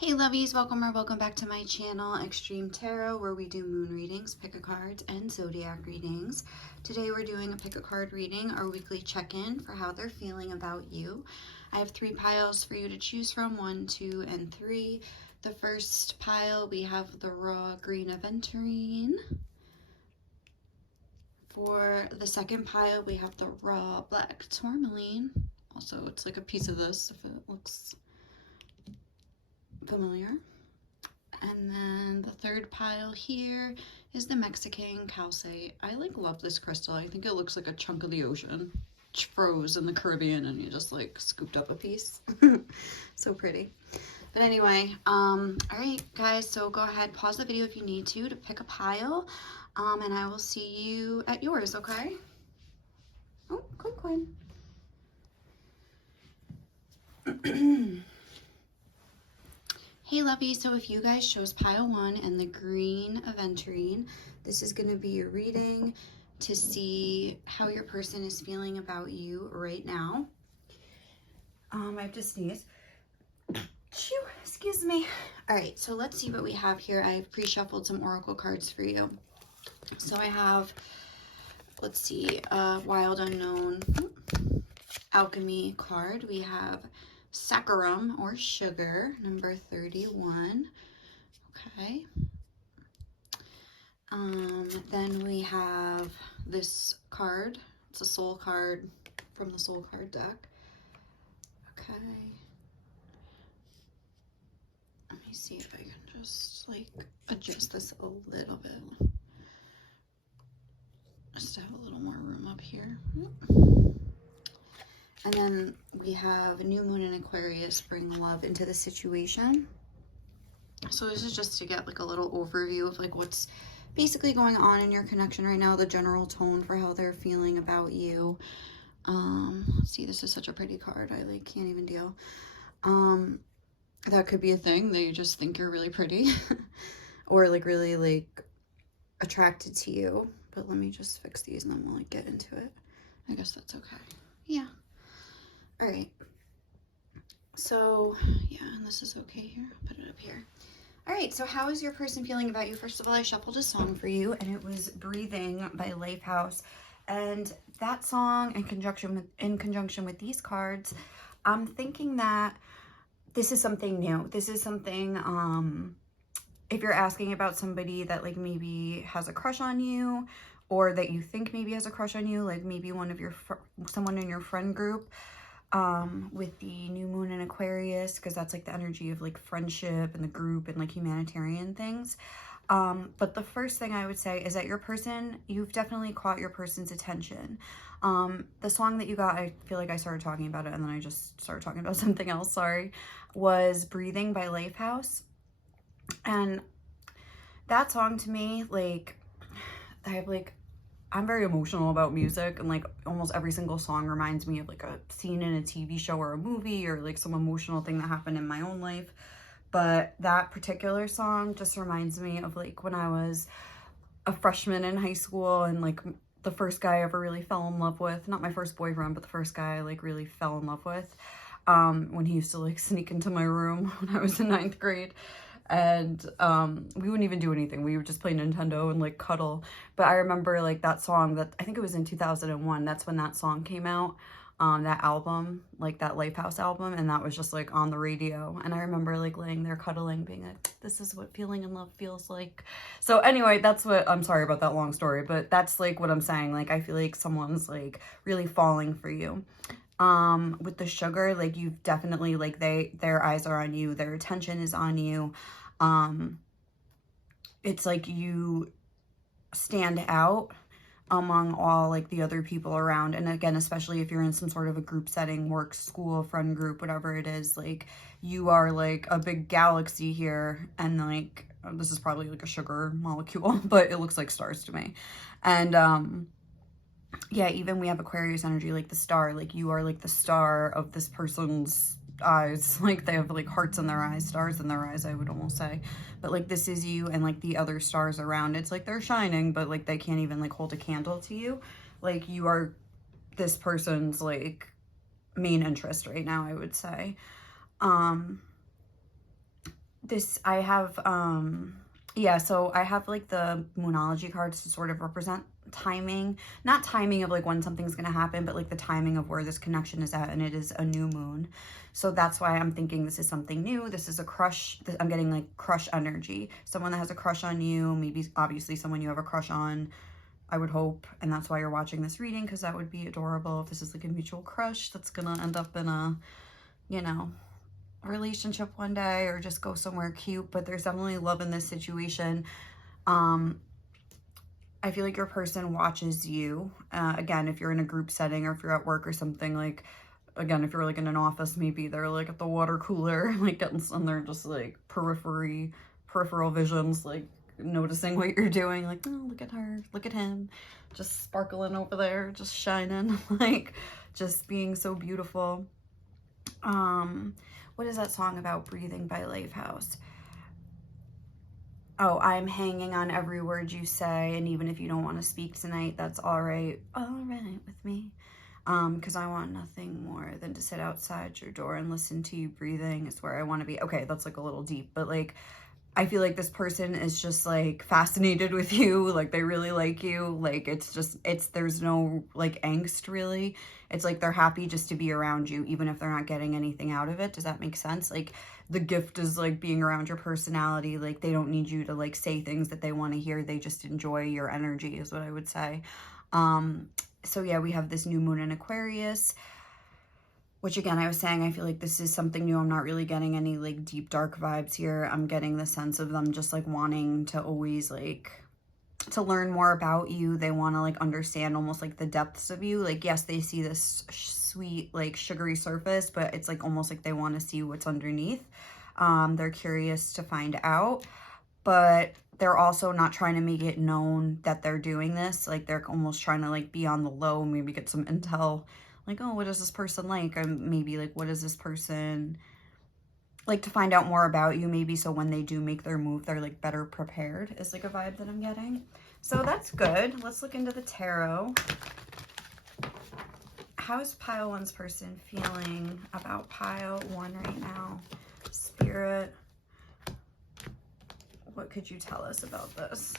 Hey lovies, welcome or welcome back to my channel, Extreme Tarot, where we do moon readings, pick a card, and zodiac readings. Today we're doing a pick a card reading, our weekly check-in for how they're feeling about you. I have 3 piles for you to choose from, 1, 2, and 3. The first pile, we have the raw green aventurine. For the second pile, we have the raw black tourmaline. Also, it's like a piece of this if it looks familiar. And then the third pile here is the Mexican calcite. I love this crystal. I think it looks like a chunk of the ocean froze in the Caribbean and you just scooped up a piece. So pretty. But anyway, all right guys, so go ahead, pause the video if you need to pick a pile, and I will see you at yours, okay? Oh, Quinn. Hey lovey, so if you guys chose pile 1 and the green aventurine, this is going to be your reading to see how your person is feeling about you right now. I have to sneeze. Phew, excuse me. All right, so let's see what we have here. I've pre-shuffled some oracle cards for you. So I have, let's see, Wild Unknown Alchemy card. We have Saccharum or sugar, number 31. Okay. Then we have this card. It's a soul card from the soul card deck. Okay. Let me see if I can just adjust this a little bit. Just to have a little more room up here. And then we have a new moon in Aquarius, bring love into the situation. So this is just to get a little overview of what's basically going on in your connection right now, the general tone for how they're feeling about you. Let's see, this is such a pretty card. I can't even deal. That could be a thing. They just think you're really pretty or really attracted to you. But let me just fix these and then we'll get into it. I guess that's okay. Yeah. All right, so yeah, and this is okay here. I'll put it up here. All right, so how is your person feeling about you? First of all, I shuffled a song for you, and it was Breathing by Lifehouse. And that song, in conjunction with these cards, I'm thinking that this is something new. This is something, if you're asking about somebody that maybe has a crush on you, or that you think maybe has a crush on you, maybe someone in your friend group, with the new moon in Aquarius, because that's the energy of friendship and the group and humanitarian things. But the first thing I would say is that your person, you've definitely caught your person's attention. The song that you got, I feel like I started talking about it and then I just started talking about something else, sorry, was Breathing by Lifehouse. And that song to me, I have I'm very emotional about music, and almost every single song reminds me of a scene in a TV show or a movie, or some emotional thing that happened in my own life. But that particular song just reminds me of when I was a freshman in high school, and the first guy I ever really fell in love with, not my first boyfriend, but the first guy I really fell in love with, when he used to sneak into my room when I was in 9th grade. And we wouldn't even do anything. We would just play Nintendo and cuddle. But I remember that song, that I think it was in 2001. That's when that song came out, that album, that Lifehouse album, and that was just on the radio. And I remember laying there cuddling, being this is what feeling in love feels like. So anyway, that's what, I'm sorry about that long story, but that's what I'm saying. I feel someone's really falling for you. With the sugar, you've definitely, their eyes are on you, their attention is on you. It's you stand out among all the other people around. And again, especially if you're in some sort of a group setting, work, school, friend group, whatever it is, you are a big galaxy here, and this is probably a sugar molecule, but it looks like stars to me. And yeah, even we have Aquarius energy, the star, you are the star of this person's eyes. They have hearts in their eyes, stars in their eyes, I would almost say. But this is you, and the other stars around, it's they're shining, but they can't even hold a candle to you. You are this person's main interest right now, I would say. this, I have, yeah, so I have like the Moonology cards to sort of represent timing, not timing of like when something's going to happen, but like the timing of where this connection is at, and it is a new moon. So that's why I'm thinking this is something new. This is a crush. I'm getting like crush energy. Someone that has a crush on you, maybe obviously someone you have a crush on, I would hope, and that's why you're watching this reading, because that would be adorable if this is like a mutual crush that's gonna end up in a, you know, relationship one day, or just go somewhere cute. But there's definitely love in this situation. I feel like your person watches you. Again, if you're in a group setting, or if you're at work or something, like, again, if you're like in an office, maybe they're like at the water cooler, like getting, and they're just like peripheral visions, like noticing what you're doing, like, oh, look at her, look at him, just sparkling over there, just shining, like, just being so beautiful. What is that song about, Breathing by Lifehouse? Oh, I'm hanging on every word you say, and even if you don't want to speak tonight, that's all right with me. Because I want nothing more than to sit outside your door and listen to you breathing. It's where I want to be. Okay, that's like a little deep, but like, I feel like this person is just like fascinated with you, like they really like you, like there's no like angst really. It's like they're happy just to be around you, even if they're not getting anything out of it. Does that make sense? Like the gift is like being around your personality. Like they don't need you to like say things that they want to hear. They just enjoy your energy is what I would say. So yeah, we have this new moon in Aquarius, which again, I was saying, I feel like this is something new. I'm not really getting any like deep, dark vibes here. I'm getting the sense of them just like wanting to always like to learn more about you. They want to like understand almost like the depths of you. Like, yes, they see this sweet, like sugary surface, but it's like almost like they want to see what's underneath. They're curious to find out, but they're also not trying to make it known that they're doing this. Like they're almost trying to like be on the low, maybe get some intel. Like, oh, what is this person like? Maybe like, what is this person like, to find out more about you, maybe, so when they do make their move, they're like better prepared, is like a vibe that I'm getting. So that's good. Let's look into the tarot. How is pile one's person feeling about pile one right now? Spirit, what could you tell us about this?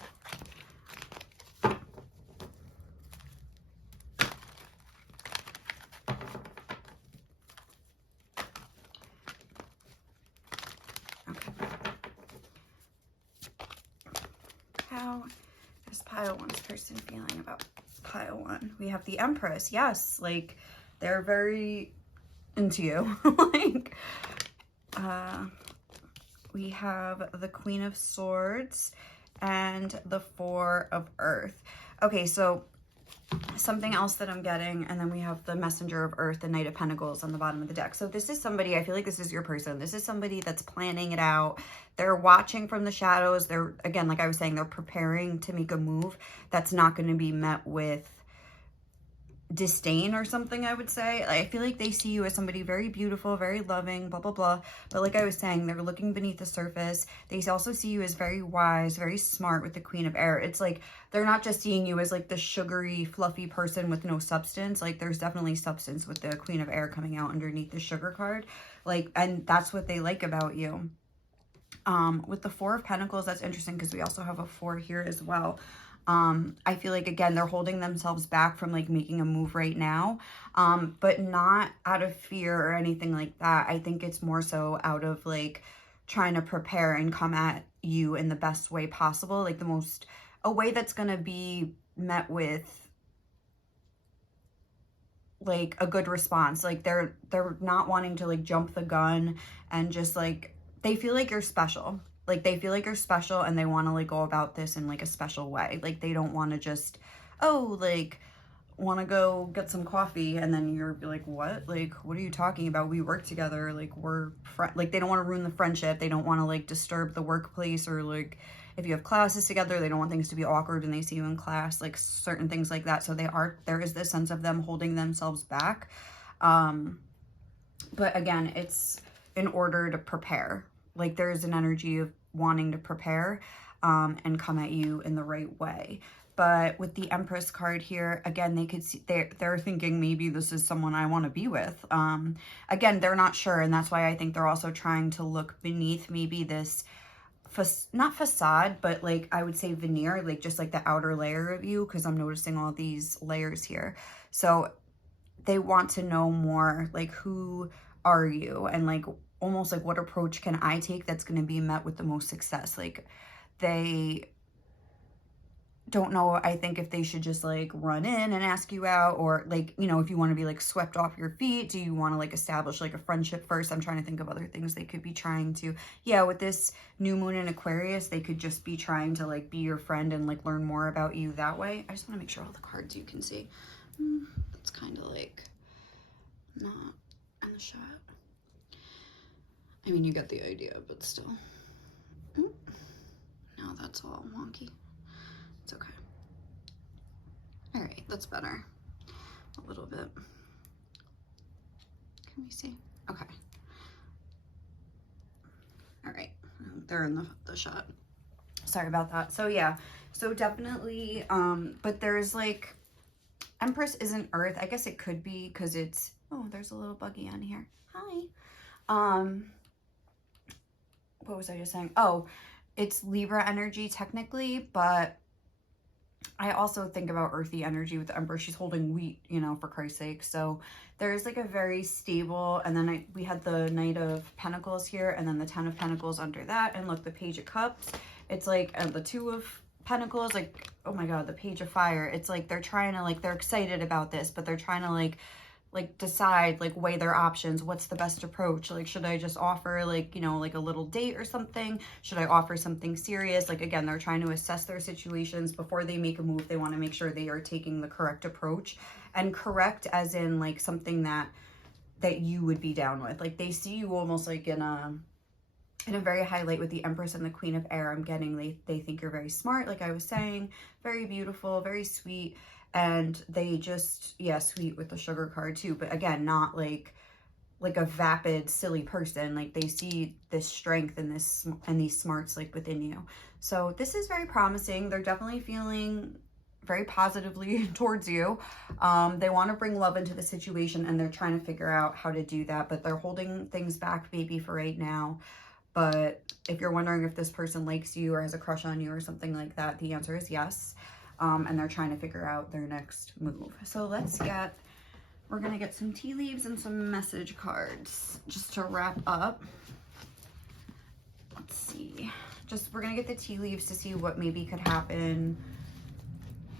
How is pile one's person feeling about pile one? We have the Empress. Yes, like they're very into you. Like, we have the Queen of Swords and the Four of Earth. Okay, so something else that I'm getting, and then we have the Messenger of Earth, the Knight of Pentacles on the bottom of the deck. So this is somebody, I feel like this is your person. This is somebody that's planning it out. They're watching from the shadows. They're, again, like I was saying, they're preparing to make a move that's not going to be met with disdain or something, I would say. I feel like they see you as somebody very beautiful, very loving, blah, blah, blah. But like I was saying, they're looking beneath the surface. They also see you as very wise, very smart with the Queen of Air. It's like, they're not just seeing you as like the sugary, fluffy person with no substance. Like there's definitely substance with the Queen of Air coming out underneath the sugar card. Like, and that's what they like about you. With the Four of Pentacles, that's interesting because we also have a 4 here as well. I feel like, again, they're holding themselves back from like making a move right now, but not out of fear or anything like that. I think it's more so out of like trying to prepare and come at you in the best way possible, like a way that's going to be met with like a good response. Like they're not wanting to like jump the gun, and just like, they feel like you're special. Like they feel like you're special, and they want to like go about this in like a special way. Like they don't want to just, oh, like want to go get some coffee, and then you're like, what? Like, what are you talking about? We work together. Like we're like, they don't want to ruin the friendship. They don't want to like disturb the workplace, or like if you have classes together, they don't want things to be awkward when they see you in class, like certain things like that. So there is this sense of them holding themselves back. But again, it's in order to prepare. Like there's an energy of wanting to prepare and come at you in the right way. But with the Empress card here, again, they could see they're thinking maybe this is someone I want to be with. Again, they're not sure, and that's why I think they're also trying to look beneath maybe this not facade, but like I would say veneer, like just like the outer layer of you, because I'm noticing all these layers here. So they want to know more, like, who are you, and like almost like what approach can I take that's going to be met with the most success. Like, they don't know, I think, if they should just like run in and ask you out, or like, you know, if you want to be like swept off your feet. Do you want to like establish like a friendship first? I'm trying to think of other things they could be trying to, yeah, with this new moon in Aquarius, they could just be trying to like be your friend and like learn more about you that way. I just want to make sure all the cards you can see. That's kind of like not in the shot. I mean, you get the idea, but still. Now that's all wonky. It's okay. All right, that's better. A little bit. Can we see? Okay. All right, they're in the shot. Sorry about that. So yeah, so definitely, but there's like, Empress isn't Earth. I guess it could be because it's, oh, there's a little buggy on here. Hi. What was I just saying? Oh, it's Libra energy technically, but I also think about earthy energy with the Empress. She's holding wheat, you know, for Christ's sake. So there's like a very stable, and then we had the Knight of Pentacles here, and then the Ten of Pentacles under that, and look, the Page of Cups. It's like the Two of Pentacles, like, oh my God, the Page of Fire. It's like they're trying to, like, they're excited about this, but they're trying to like decide, like, weigh their options. What's the best approach? Like, should I just offer, like, you know, like a little date or something? Should I offer something serious? Like, again, they're trying to assess their situations before they make a move. They want to make sure they are taking the correct approach, and correct as in like something that you would be down with. Like, they see you almost like in a very high light with the Empress and the Queen of Air. I'm getting they think you're very smart, like I was saying, very beautiful, very sweet. And they just, yeah, sweet with the Sugar card too, but again, not like a vapid, silly person. Like, they see this strength and these smarts like within you. So this is very promising. They're definitely feeling very positively towards you. They want to bring love into the situation, and they're trying to figure out how to do that, but they're holding things back maybe for right now. But if you're wondering if this person likes you or has a crush on you or something like that, the answer is yes. And they're trying to figure out their next move. So we're going to get some tea leaves and some message cards just to wrap up. Let's see. We're going to get the tea leaves to see what maybe could happen.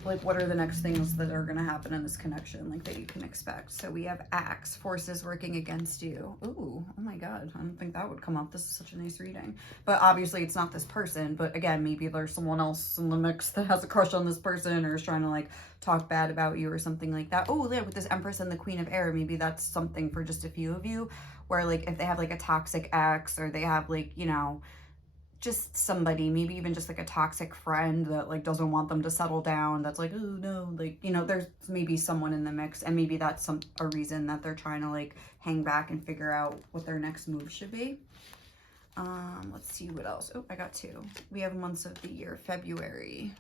Like, what are the next things that are going to happen in this connection, like, that you can expect? So we have Axe, forces working against you. Ooh, oh my God. I don't think that would come up. This is such a nice reading. But obviously it's not this person. But again, maybe there's someone else in the mix that has a crush on this person, or is trying to like talk bad about you or something like that. Oh, yeah, with this Empress and the Queen of Air, maybe that's something for just a few of you, where like if they have like a toxic ex, or they have like, you know, just somebody, maybe even just like a toxic friend that like doesn't want them to settle down, that's like, oh no, like, you know, there's maybe someone in the mix, and maybe that's a reason that they're trying to like hang back and figure out what their next move should be. Let's see what else. Oh, I got two. We have months of the year. February.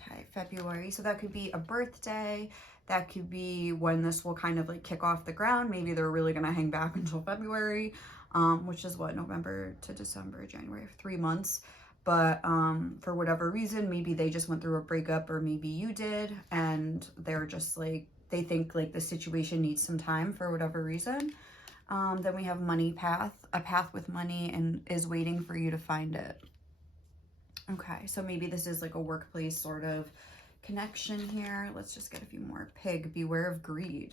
Okay, February. So that could be a birthday. That could be when this will kind of like kick off the ground. Maybe they're really going to hang back until February. Which is what, November to December, January, 3 months. But for whatever reason, maybe they just went through a breakup, or maybe you did, and they're just like, they think like the situation needs some time for whatever reason. Then we have money path, a path with money, and is waiting for you to find it. Okay, so maybe this is like a workplace sort of connection here. Let's just get a few more. Pig, beware of greed.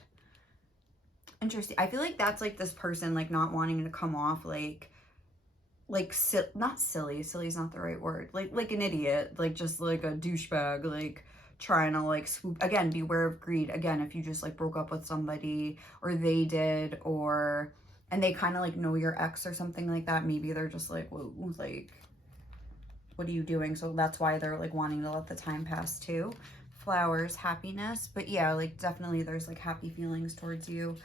Interesting. I feel like that's like this person like not wanting to come off like not silly. Silly is not the right word. Like an idiot, like just like a douchebag, like trying to like swoop. Again, beware of greed. Again, if you just like broke up with somebody, or they did, and they kind of like know your ex or something like that, maybe they're just like, whoa, like, what are you doing? So that's why they're like wanting to let the time pass too. Flowers, happiness. But yeah, like definitely there's like happy feelings towards you.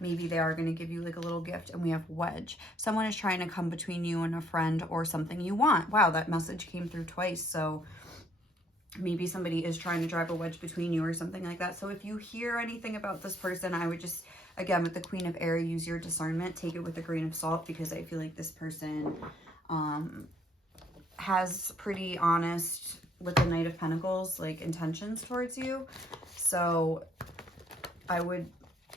Maybe they are going to give you like a little gift. And we have wedge. Someone is trying to come between you and a friend or something you want. Wow, that message came through twice. So maybe somebody is trying to drive a wedge between you or something like that. So if you hear anything about this person, I would just, again, with the Queen of Air, use your discernment. Take it with a grain of salt, because I feel like this person has pretty honest, with the Knight of Pentacles, like intentions towards you. So I would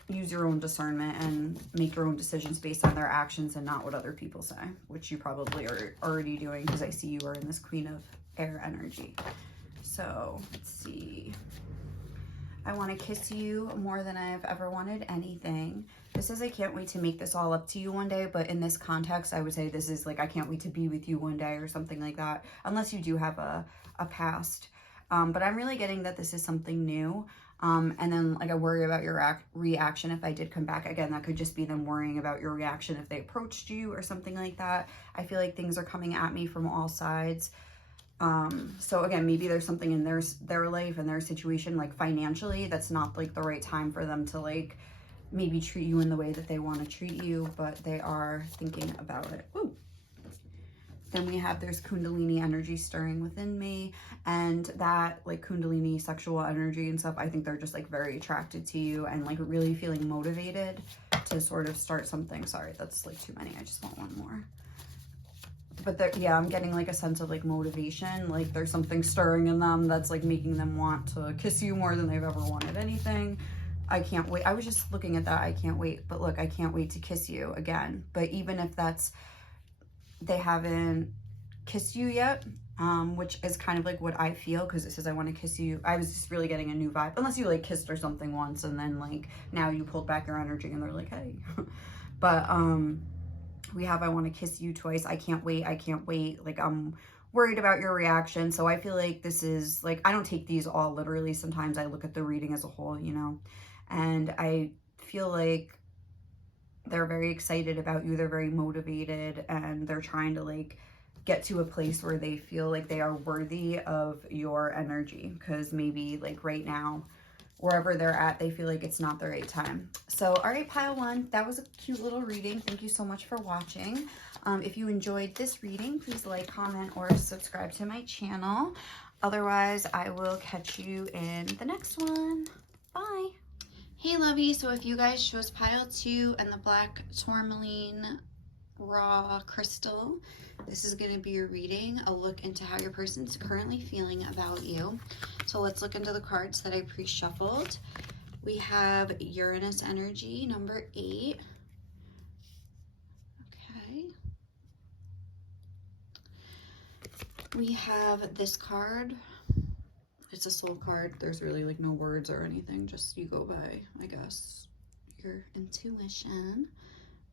use your own discernment and make your own decisions based on their actions and not what other people say, which you probably are already doing, because I see you are in this Queen of Air energy. So let's see. I want to kiss you more than I've ever wanted anything. This is, I can't wait to make this all up to you one day, but in this context, I would say this is like, I can't wait to be with you one day or something like that, unless you do have a past. But I'm really getting that this is something new. And then like I worry about your reaction if I did come back. Again, that could just be them worrying about your reaction if they approached you or something like that. I feel like things are coming at me from all sides. So again, maybe there's something in their life and their situation, like financially, that's not like the right time for them to like maybe treat you in the way that they want to treat you, but they are thinking about it. Ooh. Then we have, there's Kundalini energy stirring within me, and that like Kundalini sexual energy and stuff, I think they're just like very attracted to you and like really feeling motivated to sort of start something. Sorry, that's like too many. I just want one more. But yeah, I'm getting like a sense of like motivation, like there's something stirring in them that's like making them want to kiss you more than they've ever wanted anything. I can't wait. I was just looking at that. I can't wait. But look, I can't wait to kiss you again. But even if that's, they haven't kissed you yet, which is kind of like what I feel, because it says I want to kiss you. I was just really getting a new vibe, unless you like kissed or something once and then like now you pulled back your energy and they're like, hey. But we have, I want to kiss you twice. I can't wait. I can't wait. Like I'm worried about your reaction. So I feel like this is like, I don't take these all literally. Sometimes I look at the reading as a whole, you know, and I feel like they're very excited about you. They're very motivated, and they're trying to like get to a place where they feel like they are worthy of your energy, because maybe like right now, wherever they're at, they feel like it's not the right time. So, all right, pile one, that was a cute little reading. Thank you so much for watching. If you enjoyed this reading, please like, comment, or subscribe to my channel. Otherwise, I will catch you in the next one. Bye. Hey, lovey. So if you guys chose pile 2 and the black tourmaline raw crystal, this is going to be your reading, a look into how your person's currently feeling about you. So let's look into the cards that I pre-shuffled. We have Uranus energy, number 8. Okay. We have this card. It's a soul card. There's really like no words or anything. Just you go by, I guess, your intuition.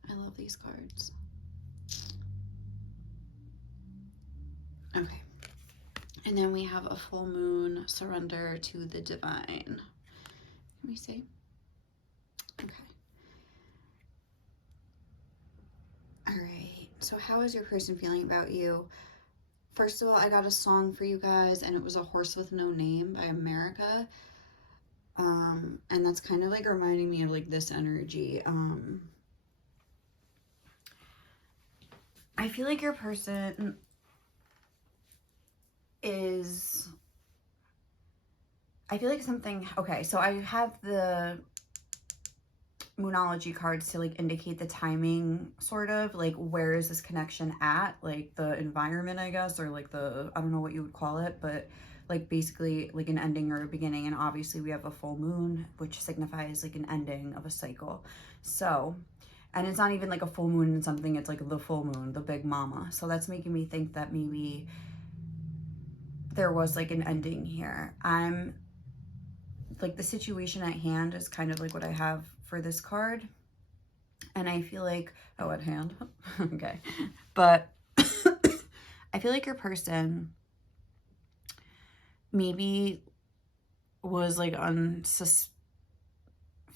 I love these cards. Okay. And then we have a full moon, surrender to the divine. Can we see? Okay. All right. So how is your person feeling about you? First of all, I got a song for you guys, and it was A Horse with No Name by America. And that's kind of like reminding me of like this energy. I feel like your person is, I feel like something, okay, so I have the Moonology cards to like indicate the timing, sort of like where is this connection at, like the environment, I guess, or like the, I don't know what you would call it, but like basically like an ending or a beginning. And obviously we have a full moon, which signifies like an ending of a cycle. So, and it's not even like a full moon and something, it's like the full moon, the big mama. So that's making me think that maybe there was like an ending here. I'm like, the situation at hand is kind of like what I have for this card. And I feel like, oh, at hand. Okay. But I feel like your person maybe was like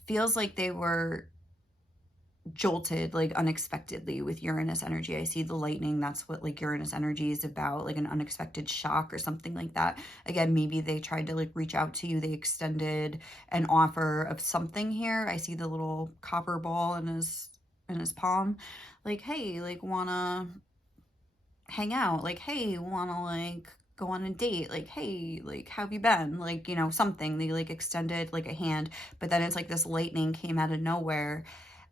feels like they were jolted like unexpectedly with Uranus energy. I see the lightning. That's what like Uranus energy is about, like an unexpected shock or something like that. Again, maybe they tried to like reach out to you. They extended an offer of something here. I see the little copper ball in his palm. Like, hey, like wanna hang out? Like, hey, wanna like go on a date, like, hey, like, how have you been? Like, you know, something. They like extended like a hand, but then it's like this lightning came out of nowhere.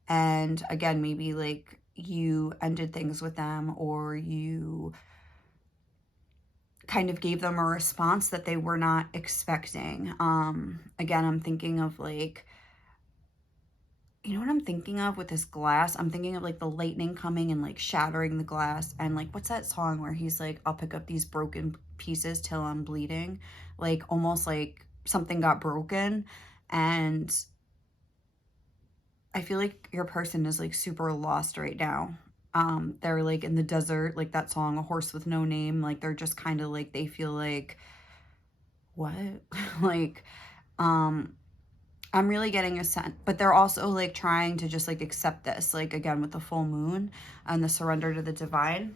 And again, maybe like you ended things with them, or you kind of gave them a response that they were not expecting. Again, I'm thinking of like, you know what I'm thinking of with this glass? I'm thinking of like the lightning coming and like shattering the glass. And like, what's that song where he's like, I'll pick up these broken pieces till I'm bleeding? Like almost like something got broken. And I feel like your person is like super lost right now. They're like in the desert, like that song, A Horse with No Name. Like they're just kind of like, they feel like, what? Like, I'm really getting a sense, but they're also like trying to just like accept this, like again with the full moon and the surrender to the divine.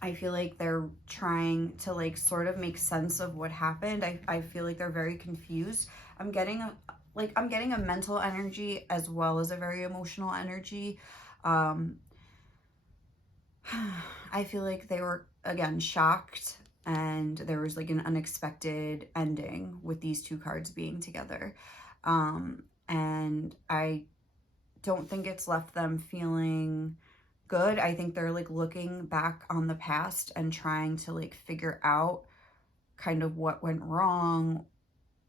I feel like they're trying to like sort of make sense of what happened. I feel like they're very confused. I'm getting a mental energy as well as a very emotional energy. I feel like they were again shocked, and there was like an unexpected ending with these two cards being together. And I don't think it's left them feeling good. I think they're like looking back on the past and trying to like figure out kind of what went wrong,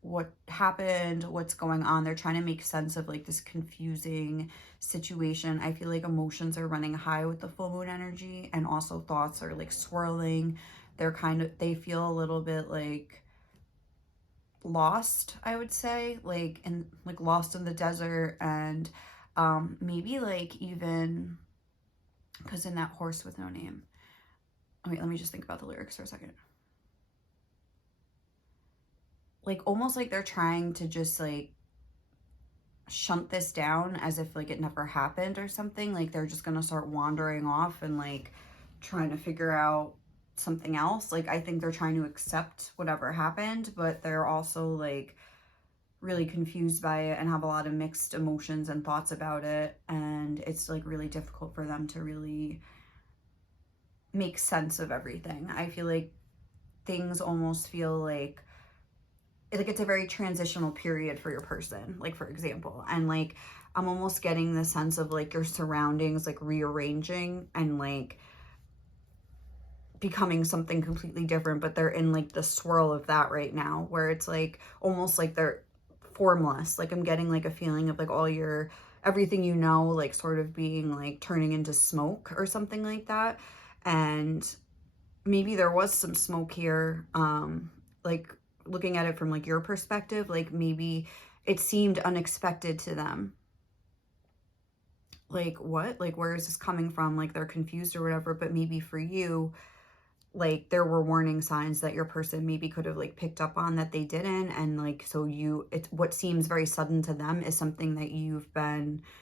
what happened, what's going on. They're trying to make sense of like this confusing situation. I feel like emotions are running high with the full moon energy, and also thoughts are like swirling. They feel a little bit like lost, I would say, like lost in the desert. And maybe like even because in that Horse with No Name, wait, let me just think about the lyrics for a second. Like almost like they're trying to just like shunt this down as if like it never happened or something. Like they're just gonna start wandering off and like trying to figure out something else. Like I think they're trying to accept whatever happened, but they're also like really confused by it and have a lot of mixed emotions and thoughts about it. And it's like really difficult for them to really make sense of everything. I feel like things almost feel like it's a very transitional period for your person, like for example. And like I'm almost getting the sense of like your surroundings like rearranging and like becoming something completely different, but they're in like the swirl of that right now, where it's like almost like they're formless. Like I'm getting like a feeling of like all your everything, you know, like sort of being like turning into smoke or something like that. And maybe there was some smoke here, like looking at it from like your perspective, like maybe it seemed unexpected to them. Like what? Like where is this coming from? Like they're confused or whatever. But maybe for you, like there were warning signs that your person maybe could have like picked up on that they didn't. And like so it's what seems very sudden to them is something that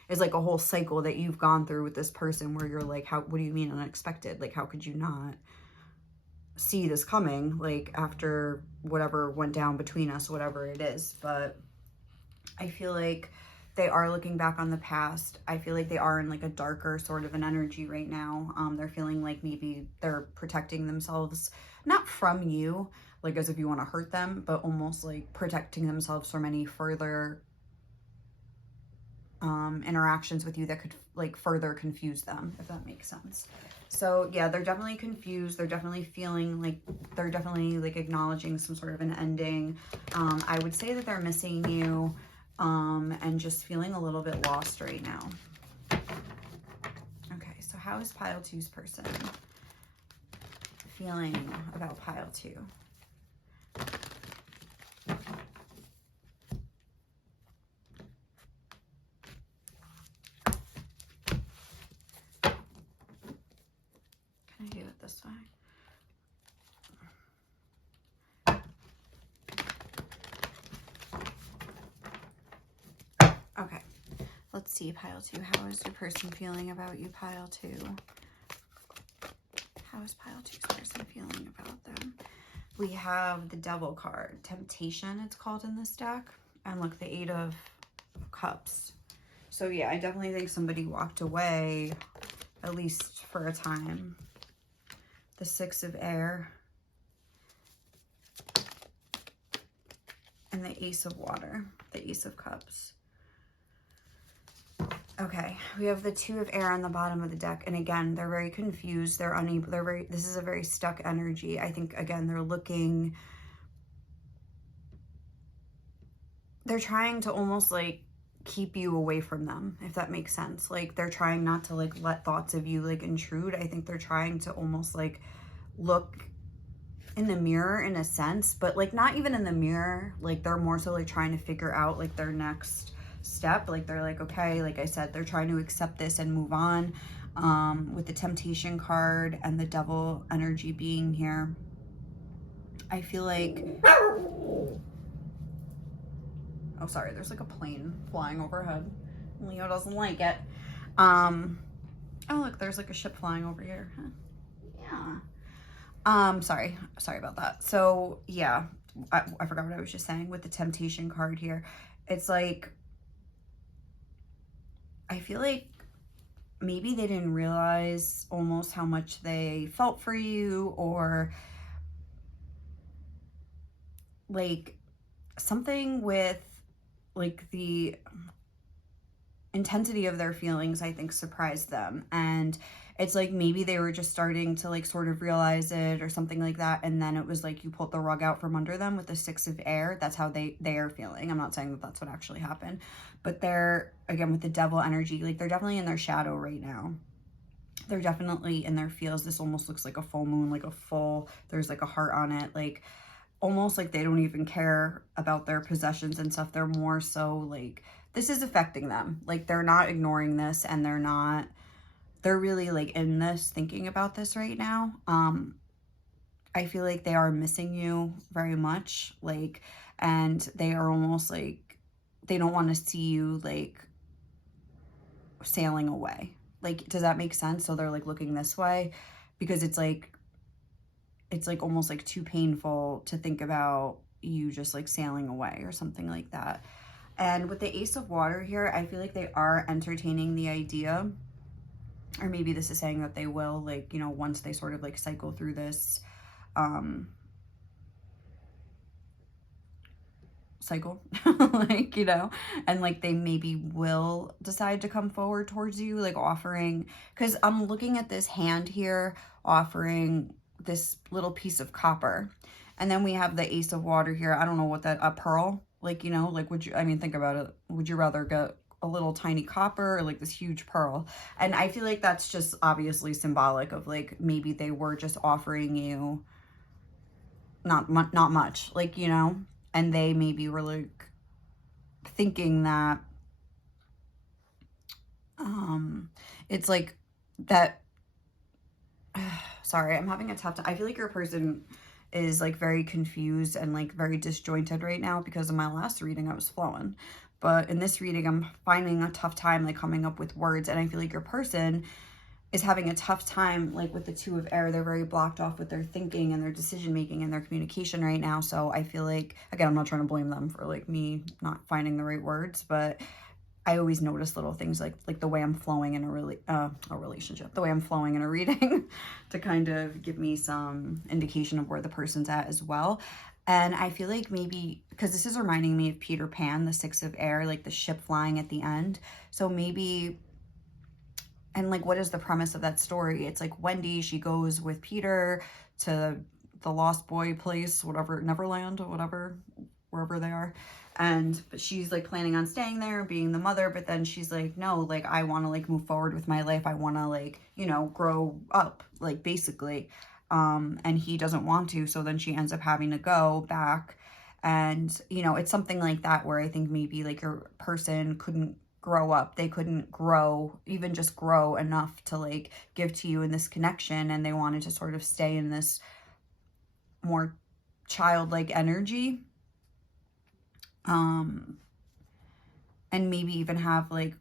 is like a whole cycle that you've gone through with this person, where you're like, what do you mean unexpected? Like how could you not see this coming, like after whatever went down between us, whatever it is. But I feel like they are looking back on the past. I feel like they are in like a darker sort of an energy right now. They're feeling like maybe they're protecting themselves, not from you, like as if you want to hurt them, but almost like protecting themselves from any further interactions with you that could like further confuse them, if that makes sense. So yeah, they're definitely confused. They're definitely feeling like they're definitely like acknowledging some sort of an ending. I would say that they're missing you and just feeling a little bit lost right now. Okay, so how is pile 2's person feeling about pile 2? Can I do it this way? Okay, let's see, pile 2. How is your person feeling about you, pile 2? How is pile 2's person feeling about them? We have the Devil card, Temptation, it's called in this deck. And look, the 8 of Cups. So yeah, I definitely think somebody walked away, at least for a time. The 6 of Air. and the Ace of Water, the Ace of Cups. Okay, we have the Two of Air on the bottom of the deck. And again, they're very confused. They're unable, this is a very stuck energy. I think, again, they're trying to almost like keep you away from them, if that makes sense. Like they're trying not to like let thoughts of you like intrude. I think they're trying to almost like look in the mirror in a sense, but like not even in the mirror. Like they're more so like trying to figure out like their next step. Like they're like, okay, like I said, they're trying to accept this and move on. With the Temptation card and the Devil energy being here, I feel like, oh sorry, there's like a plane flying overhead. Leo doesn't like it. Oh look, there's like a ship flying over here. Huh. Yeah. Sorry about that. So yeah, I forgot what I was just saying with the Temptation card here. It's like, I feel like maybe they didn't realize almost how much they felt for you, or like something with like the intensity of their feelings, I think surprised them. And it's like maybe they were just starting to like sort of realize it or something like that, and then it was like you pulled the rug out from under them with the Six of Air. That's how they are feeling. I'm not saying that that's what actually happened, but they're, again, with the Devil energy, like they're definitely in their shadow right now. They're definitely in their feels. This almost looks like a full moon, like a full, there's like a heart on it, like almost like they don't even care about their possessions and stuff. They're more so like, this is affecting them. Like they're not ignoring this, and they're really like in this, thinking about this right now. I feel like they are missing you very much, like, and they are almost like, they don't want to see you like sailing away. Like, does that make sense? So they're like looking this way because it's like almost like too painful to think about you just like sailing away or something like that. And with the Ace of Water here, I feel like they are entertaining the idea, or maybe this is saying that they will, like, you know, once they sort of like cycle through this cycle, like, you know, and like they maybe will decide to come forward towards you, like offering, because I'm looking at this hand here offering this little piece of copper, and then we have the Ace of Water here. I don't know what that, a pearl, like, you know, like, would you, I mean, think about it, would you rather get a little tiny copper or like this huge pearl? And I feel like that's just obviously symbolic of like maybe they were just offering you not much, like, you know, and they maybe were like thinking that it's like that. Sorry, I'm having a tough time. I feel like your person is like very confused and like very disjointed right now, because in my last reading I was flowing, but in this reading I'm finding a tough time like coming up with words. And I feel like your person is having a tough time like with the Two of Air. They're very blocked off with their thinking and their decision making and their communication right now. So I feel like, again, I'm not trying to blame them for like me not finding the right words, but I always notice little things like the way I'm flowing in a relationship, the way I'm flowing in a reading to kind of give me some indication of where the person's at as well. And I feel like maybe, because this is reminding me of Peter Pan, the Six of Air, like the ship flying at the end. So maybe, and like, what is the premise of that story? It's like Wendy, she goes with Peter to the Lost Boy place, whatever, Neverland or whatever, wherever they are. But she's like planning on staying there, being the mother, but then she's like, no, like, I want to like move forward with my life. I want to like, you know, grow up, like, basically. And he doesn't want to. So then she ends up having to go back. And, you know, it's something like that where I think maybe like your person couldn't grow up. They couldn't grow, even just grow enough to like give to you in this connection. And they wanted to sort of stay in this more childlike energy. And maybe even have like,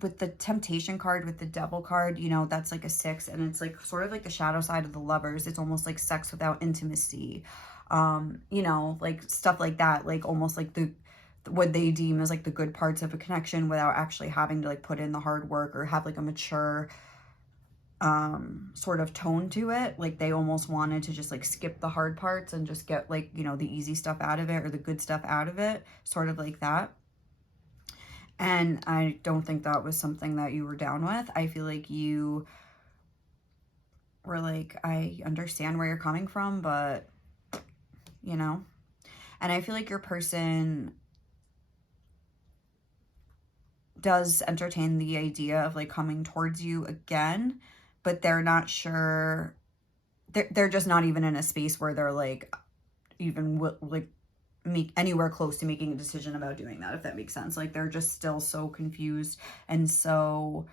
with the Temptation card, with the Devil card, you know, that's like a 6, and it's like sort of like the shadow side of the Lovers. It's almost like sex without intimacy, you know, like stuff like that, like almost like what they deem as like the good parts of a connection without actually having to like put in the hard work or have like a mature sort of tone to it. Like they almost wanted to just like skip the hard parts and just get like, you know, the easy stuff out of it or the good stuff out of it, sort of like that. And I don't think that was something that you were down with. I feel like you were like, I understand where you're coming from, but you know, and I feel like your person does entertain the idea of like coming towards you again, but they're not sure. They're just not even in a space where they're like even like make anywhere close to making a decision about doing that, if that makes sense. Like they're just still so confused and so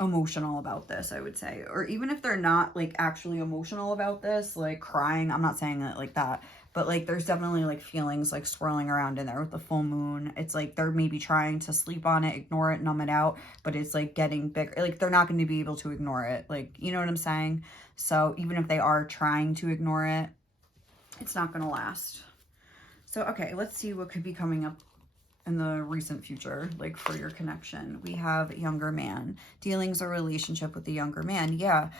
emotional about this, I would say. Or even if they're not like actually emotional about this, like crying, I'm not saying it like that, but like there's definitely like feelings like swirling around in there with the full moon. It's like they're maybe trying to sleep on it, ignore it, numb it out, but it's like getting bigger. Like they're not going to be able to ignore it, like, you know what I'm saying? So even if they are trying to ignore it, it's not going to last. So okay, let's see what could be coming up in the recent future, like for your connection. We have younger man, dealings or relationship with the younger man. Yeah.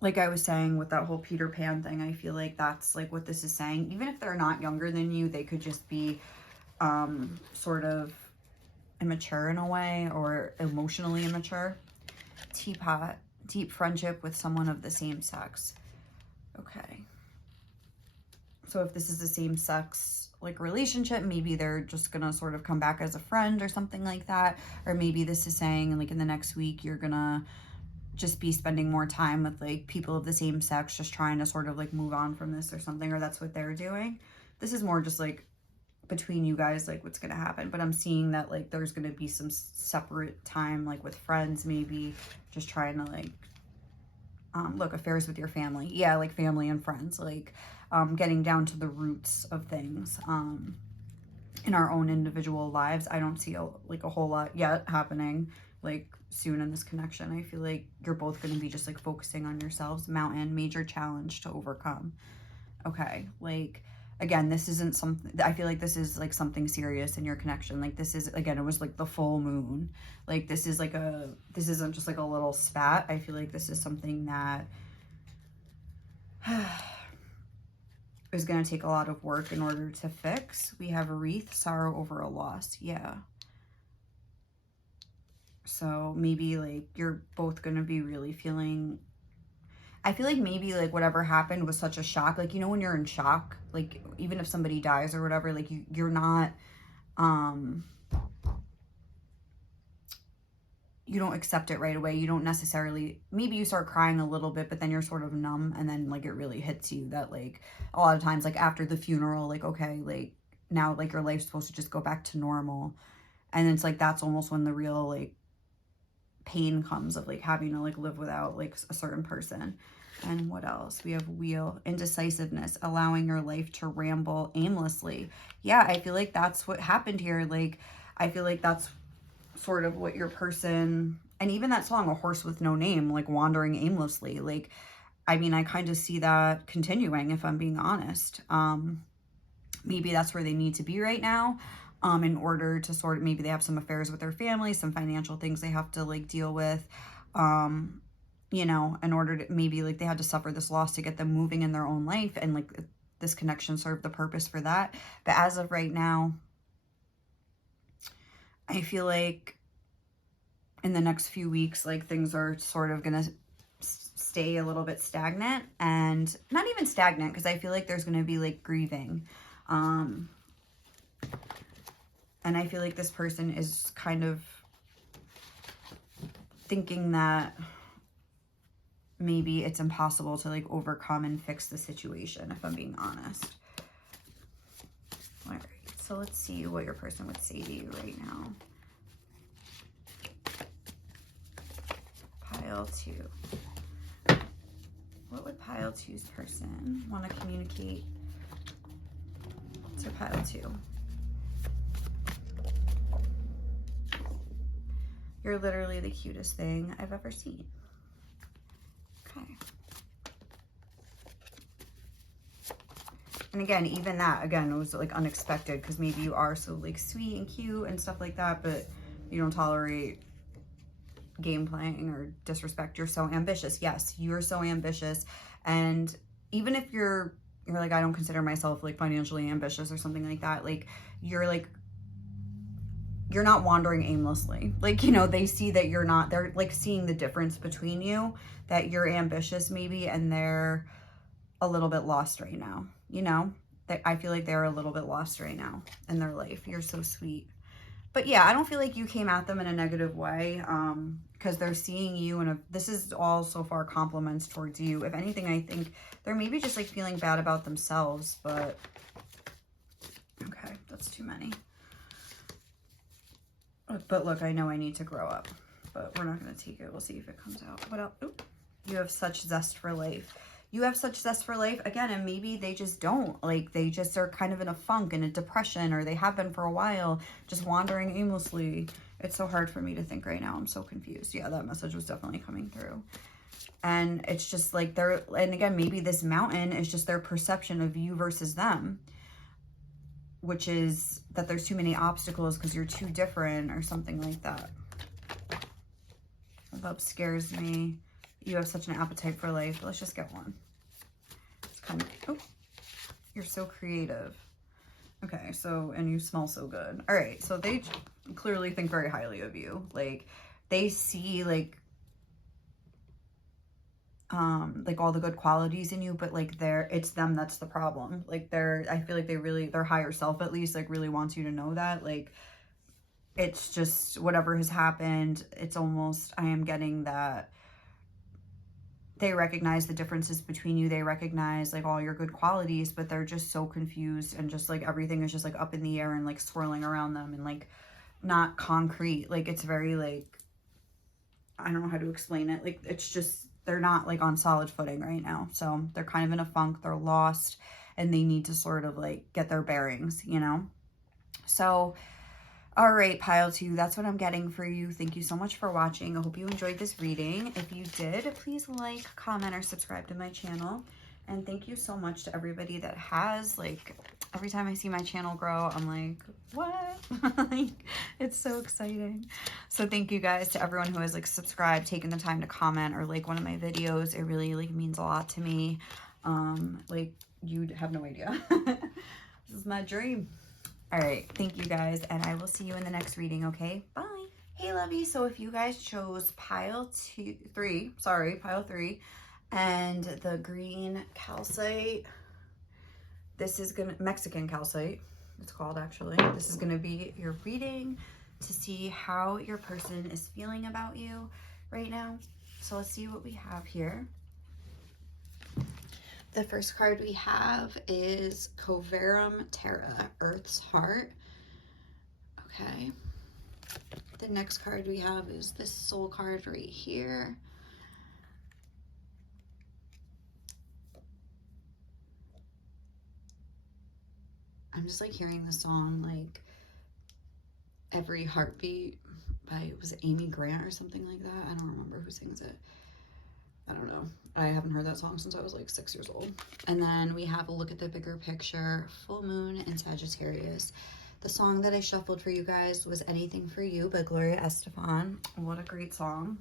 Like I was saying with that whole Peter Pan thing, I feel like that's like what this is saying. Even if they're not younger than you, they could just be sort of immature in a way, or emotionally immature. Teapot, deep friendship with someone of the same sex. Okay. So if this is the same sex like relationship, maybe they're just gonna sort of come back as a friend or something like that. Or maybe this is saying like in the next week you're gonna just be spending more time with like people of the same sex, just trying to sort of like move on from this or something, or that's what they're doing. This is more just like between you guys, like what's gonna happen. But I'm seeing that like there's gonna be some separate time like with friends, maybe just trying to like look, affairs with your family. Yeah, like family and friends, like getting down to the roots of things in our own individual lives. I don't see a whole lot yet happening like soon in this connection. I feel like you're both going to be just like focusing on yourselves. Mountain, major challenge to overcome. Okay, like again, this isn't something, I feel like this is like something serious in your connection. Like this is, again, it was like the full moon. Like this is like this isn't just like a little spat. I feel like this is something that is going to take a lot of work in order to fix. We have a wreath, sorrow over a loss. Yeah. So maybe like you're both going to be really feeling, I feel like maybe like whatever happened was such a shock. Like, you know, when you're in shock, like even if somebody dies or whatever, like you're not, you don't accept it right away. You don't necessarily, maybe you start crying a little bit, but then you're sort of numb, and then like it really hits you that like a lot of times like after the funeral, like, okay, like now like your life's supposed to just go back to normal. And it's like that's almost when the real like pain comes of like having to like live without like a certain person. And what else? We have wheel, indecisiveness, allowing your life to ramble aimlessly. Yeah, I feel like that's what happened here. Like I feel like that's sort of what your person, and even that song, A Horse with No Name, like wandering aimlessly. Like, I mean, I kind of see that continuing, if I'm being honest. Maybe that's where they need to be right now. In order to sort of, maybe they have some affairs with their family, some financial things they have to like deal with, you know, in order to, maybe like they had to suffer this loss to get them moving in their own life, and like this connection served the purpose for that. But as of right now, I feel like in the next few weeks, like things are sort of gonna stay a little bit stagnant, and not even stagnant, because I feel like there's gonna be like grieving. And I feel like this person is kind of thinking that maybe it's impossible to like overcome and fix the situation, if I'm being honest. All right, so let's see what your person would say to you right now. Pile 2. What would pile 2's person want to communicate to pile 2? You're literally the cutest thing I've ever seen. Okay. And again, even that, again, it was like unexpected, because maybe you are so like sweet and cute and stuff like that, but you don't tolerate game playing or disrespect. You're so ambitious. Yes, you're so ambitious. And even if you're like, I don't consider myself like financially ambitious or something like that, like you're not wandering aimlessly. Like, you know, they see that you're not, they're like seeing the difference between you, that you're ambitious maybe, and they're a little bit lost right now, you know? I feel like they're a little bit lost right now in their life. You're so sweet. But yeah, I don't feel like you came at them in a negative way, because they're seeing you, and this is all so far compliments towards you. If anything, I think they're maybe just like feeling bad about themselves, but okay, that's too many. But look, I know I need to grow up, but we're not going to take it. We'll see if it comes out. What else? Oop. You have such zest for life. You have such zest for life, again, and maybe they just don't. Like, they just are kind of in a funk, in a depression, or they have been for a while, just wandering aimlessly. It's so hard for me to think right now. I'm so confused. Yeah, that message was definitely coming through. And it's just like and again, maybe this mountain is just their perception of you versus them, which is that there's too many obstacles because you're too different or something like that. Love scares me. You have such an appetite for life. Let's just get one. It's kind of, oh, you're so creative. Okay, so, and you smell so good. All right, so they clearly think very highly of you. Like, they see, like all the good qualities in you, but like it's them that's the problem. Like I feel like their higher self at least like really wants you to know that. Like, it's just whatever has happened, it's almost, I am getting that they recognize the differences between you. They recognize like all your good qualities, but they're just so confused, and just like everything is just like up in the air and like swirling around them, and like not concrete. Like, it's very like, I don't know how to explain it. Like, it's just, they're not like on solid footing right now. So they're kind of in a funk, they're lost, and they need to sort of like get their bearings, you know? So, all right, pile 2, that's what I'm getting for you. Thank you so much for watching. I hope you enjoyed this reading. If you did, please like, comment, or subscribe to my channel. And thank you so much to everybody that has, like, every time I see my channel grow, I'm like, what? Like, it's so exciting. So thank you guys to everyone who has like subscribed, taken the time to comment or like one of my videos. It really like means a lot to me. Like, you have no idea. This is my dream. All right, thank you guys, and I will see you in the next reading, okay? Bye. Hey, lovey. So if you guys chose pile 3, and the green calcite, this is Mexican calcite, it's called actually. This is gonna be your reading to see how your person is feeling about you right now. So let's see what we have here. The first card we have is Coverum Terra, Earth's Heart. Okay. The next card we have is this soul card right here. I'm just like hearing the song like Every Heartbeat by, was it Amy Grant or something like that? I don't remember who sings it. I don't know. I haven't heard that song since I was like 6 years old. And then we have a look at the bigger picture, full moon in Sagittarius. The song that I shuffled for you guys was Anything for You by Gloria Estefan. What a great song.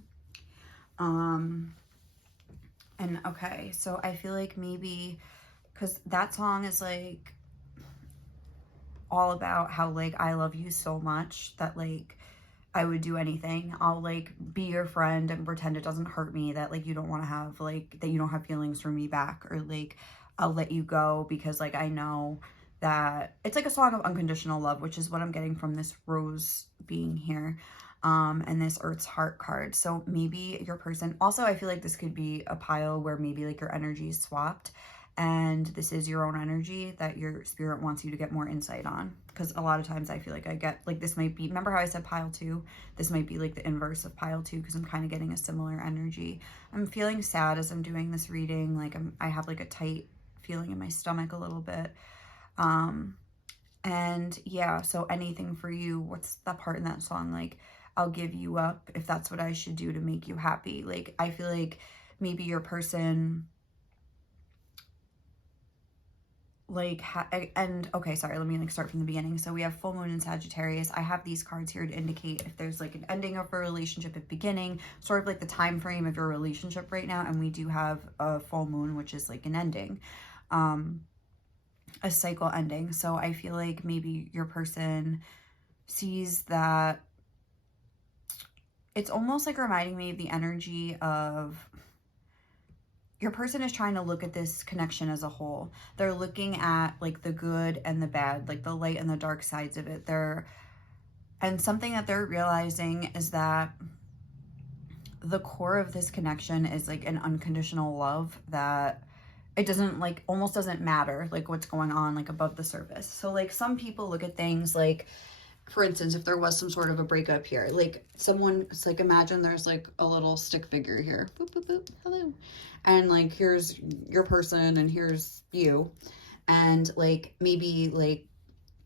And okay, so I feel like maybe, because that song is like all about how like I love you so much that like I would do anything. I'll like be your friend and pretend it doesn't hurt me, that like you don't want to have like, that you don't have feelings for me back, or like I'll let you go because like I know that it's like a song of unconditional love, which is what I'm getting from this rose being here, and this Earth's Heart card. So maybe your person, also I feel like this could be a pile where maybe like your energy is swapped, and this is your own energy that your spirit wants you to get more insight on. Because a lot of times I feel like I get, like this might be, remember how I said pile 2? This might be like the inverse of pile 2, because I'm kind of getting a similar energy. I'm feeling sad as I'm doing this reading. Like I have like a tight feeling in my stomach a little bit. And yeah, so Anything for You, what's that part in that song? Like, I'll give you up if that's what I should do to make you happy. Like, I feel like maybe your person like, and okay, sorry, let me like start from the beginning. So we have full moon in Sagittarius. I have these cards here to indicate if there's like an ending of a relationship at beginning, sort of like the time frame of your relationship right now. And we do have a full moon, which is like an ending, a cycle ending. So I feel like maybe your person sees that. It's almost like reminding me of the energy of your person is trying to look at this connection as a whole. They're looking at like the good and the bad, like the light and the dark sides of it. And something that they're realizing is that the core of this connection is like an unconditional love, that it doesn't like, almost doesn't matter like what's going on like above the surface. So like some people look at things like, for instance, if there was some sort of a breakup here, like someone, it's like, imagine there's like a little stick figure here, boop, boop, boop, hello, and like here's your person and here's you, and like maybe like,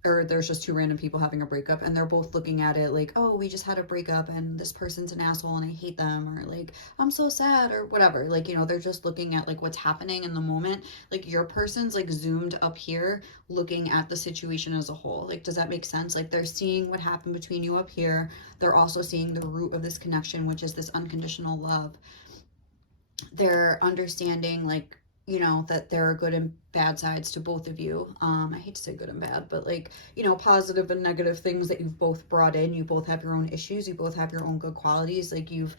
or there's just two random people having a breakup and they're both looking at it like, oh, we just had a breakup and this person's an asshole and I hate them, or like, I'm so sad, or whatever. Like, you know, they're just looking at like what's happening in the moment. Like your person's like zoomed up here looking at the situation as a whole. Like, does that make sense? Like they're seeing what happened between you up here. They're also seeing the root of this connection, which is this unconditional love. They're understanding like, you know, that there are good and bad sides to both of you. I hate to say good and bad, but like, you know, positive and negative things that you've both brought in. You both have your own issues. You both have your own good qualities. Like you've,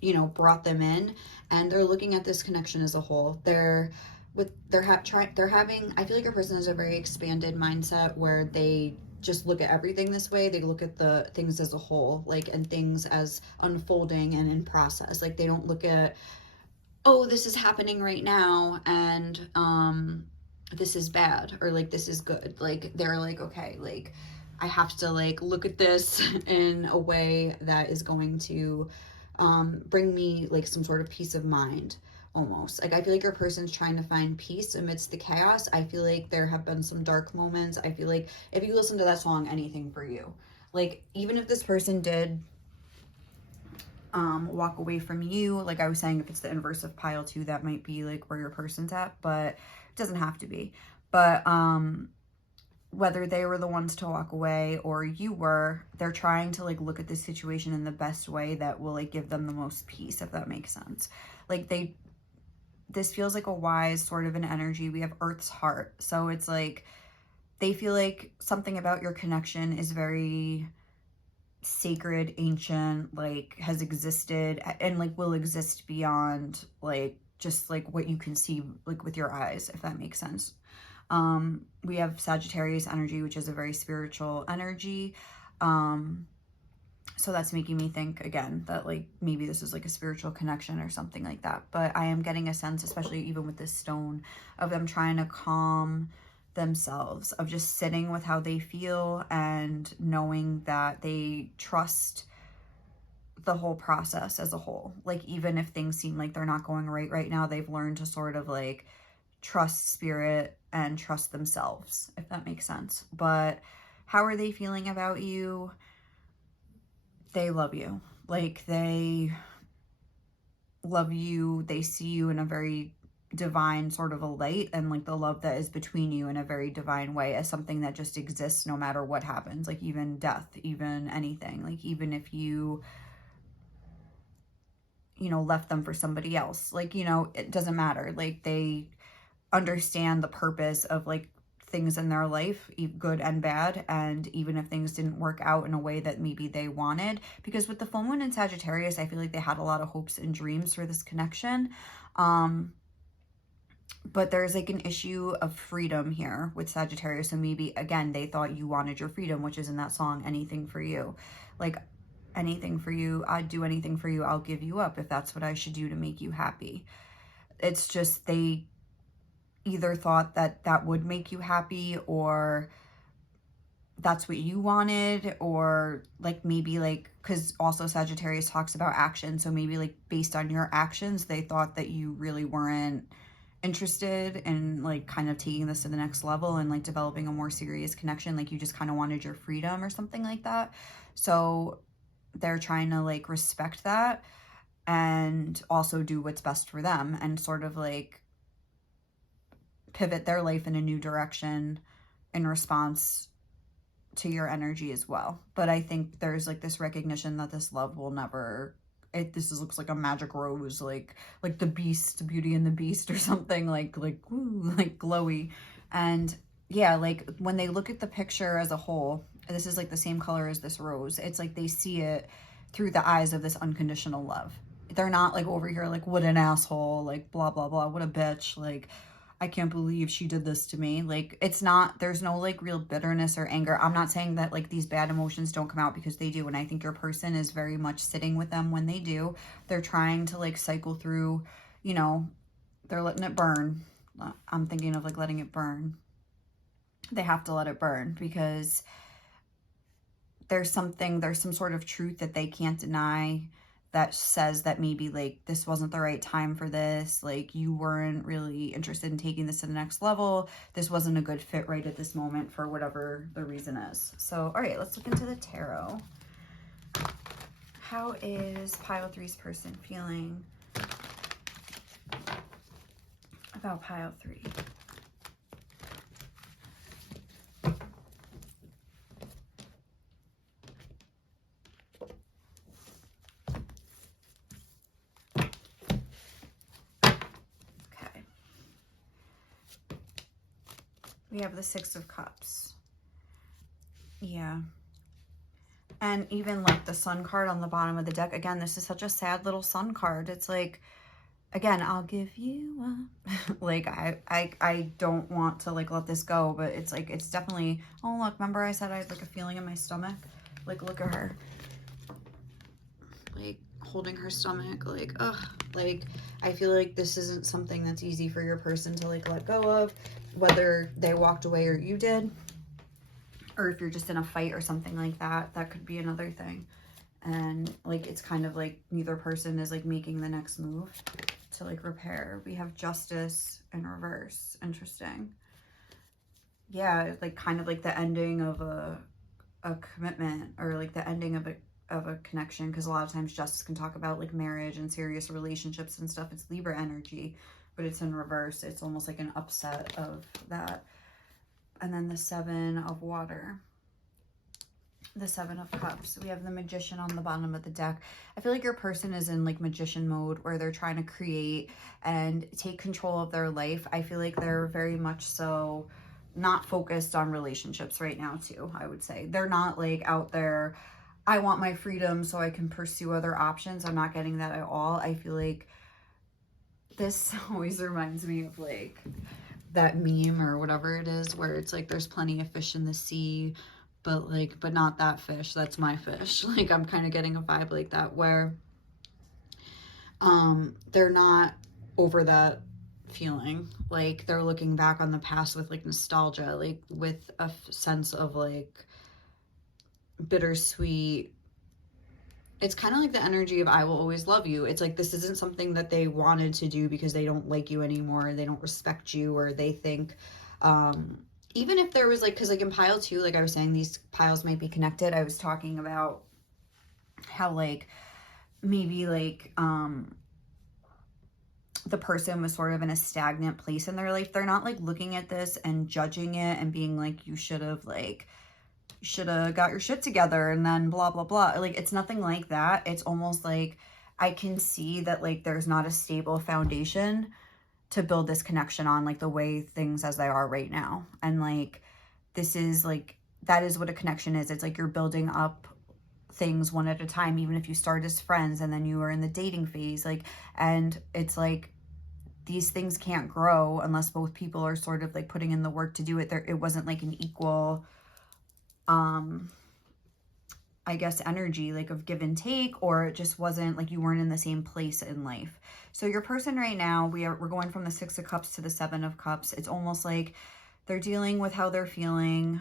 you know, brought them in, and they're looking at this connection as a whole. They're having, I feel like your person has a very expanded mindset where they just look at everything this way. They look at the things as a whole, like, and things as unfolding and in process. Like they don't look at, oh, this is happening right now and this is bad, or like this is good. Like they're like, okay, like I have to like look at this in a way that is going to bring me like some sort of peace of mind. Almost like I feel like your person's trying to find peace amidst the chaos. I feel like there have been some dark moments. I feel like if you listen to that song, Anything for You, like even if this person did walk away from you, like I was saying, if it's the inverse of pile 2, that might be like where your person's at, but it doesn't have to be. But whether they were the ones to walk away or you were, they're trying to like look at this situation in the best way that will like give them the most peace, if that makes sense. Like this feels like a wise sort of an energy. We have Earth's heart, so it's like they feel like something about your connection is very sacred, ancient, like has existed and like will exist beyond like just like what you can see like with your eyes, if that makes sense. We have Sagittarius energy, which is a very spiritual energy. So that's making me think again that like maybe this is like a spiritual connection or something like that. But I am getting a sense, especially even with this stone, of them trying to calm themselves, of just sitting with how they feel and knowing that they trust the whole process as a whole. Like even if things seem like they're not going right now, they've learned to sort of like trust spirit and trust themselves, if that makes sense. But how are they feeling about you? They love you. Like they love you. They see you in a very divine sort of a light, and like the love that is between you in a very divine way, as something that just exists no matter what happens, like even death, even anything, like even if you know, left them for somebody else, like, you know, it doesn't matter. Like they understand the purpose of like things in their life, good and bad, and even if things didn't work out in a way that maybe they wanted, because with the full moon in Sagittarius, I feel like they had a lot of hopes and dreams for this connection. But there's like an issue of freedom here with Sagittarius. So maybe again, they thought you wanted your freedom, which is in that song, Anything for You. Like, anything for you, I'd do anything for you, I'll give you up if that's what I should do to make you happy. It's just they either thought that that would make you happy, or that's what you wanted, or like maybe like, because also Sagittarius talks about action, so maybe like based on your actions, they thought that you really weren't interested in like kind of taking this to the next level and like developing a more serious connection, like you just kind of wanted your freedom or something like that. So they're trying to like respect that and also do what's best for them, and sort of like pivot their life in a new direction in response to your energy as well. But I think there's like this recognition that this love will never, looks like a magic rose, like the Beast, Beauty and the Beast or something, like woo, like glowy. And yeah, like when they look at the picture as a whole, this is like the same color as this rose. It's like they see it through the eyes of this unconditional love. They're not like over here like, what an asshole, like blah blah blah, what a bitch, like I can't believe she did this to me. Like, it's not, there's no like real bitterness or anger. I'm not saying that like these bad emotions don't come out, because they do. And I think your person is very much sitting with them when they do. They're trying to like cycle through, you know, they're letting it burn. I'm thinking of like letting it burn. They have to let it burn, because there's some sort of truth that they can't deny that says that maybe like this wasn't the right time for this, like you weren't really interested in taking this to the next level, this wasn't a good fit right at this moment for whatever the reason is. So all right, let's look into the tarot. How is pile 3's person feeling about pile 3? We have the 6 of Cups. Yeah. And even like the Sun card on the bottom of the deck. Again, this is such a sad little Sun card. It's like, again, I'll give you up. Like, I don't want to like let this go, but it's like, it's definitely, oh look, remember I said I had like a feeling in my stomach? Like, look at her. Like, holding her stomach, like, ugh. Like, I feel like this isn't something that's easy for your person to like let go of, whether they walked away or you did, or if you're just in a fight or something like that. That could be another thing. And like, it's kind of like neither person is like making the next move to like repair. We have Justice in reverse. Interesting. Yeah, like kind of like the ending of a commitment, or like the ending of a connection, because a lot of times Justice can talk about like marriage and serious relationships and stuff. It's Libra energy, but it's in reverse. It's almost like an upset of that. And then the 7 of Water, the 7 of Cups. We have the Magician on the bottom of the deck. I feel like your person is in like magician mode, where they're trying to create and take control of their life. I feel like they're very much so not focused on relationships right now too, I would say. They're not like out there, I want my freedom so I can pursue other options. I'm not getting that at all. I feel like this always reminds me of like that meme or whatever it is, where it's like there's plenty of fish in the sea, but not that fish. That's my fish. Like, I'm kind of getting a vibe like that, where they're not over that feeling. Like, they're looking back on the past with like nostalgia, like with a sense of like bittersweet. It's kind of like the energy of I will always love you. It's like, this isn't something that they wanted to do because they don't like you anymore, they don't respect you, or they think, even if there was like, because like in pile 2, like I was saying, these piles might be connected. I was talking about how like maybe like the person was sort of in a stagnant place in their life. They're not like looking at this and judging it and being like, you should have got your shit together and then blah blah blah. Like, it's nothing like that. It's almost like I can see that like there's not a stable foundation to build this connection on, like the way things as they are right now. And like, this is like, that is what a connection is. It's like you're building up things one at a time, even if you start as friends and then you are in the dating phase, like, and it's like these things can't grow unless both people are sort of like putting in the work to do it. It wasn't like an equal I guess energy, like of give and take, or it just wasn't like you weren't in the same place in life. So your person right now, we're going from the 6 of Cups to the 7 of Cups. It's almost like they're dealing with how they're feeling.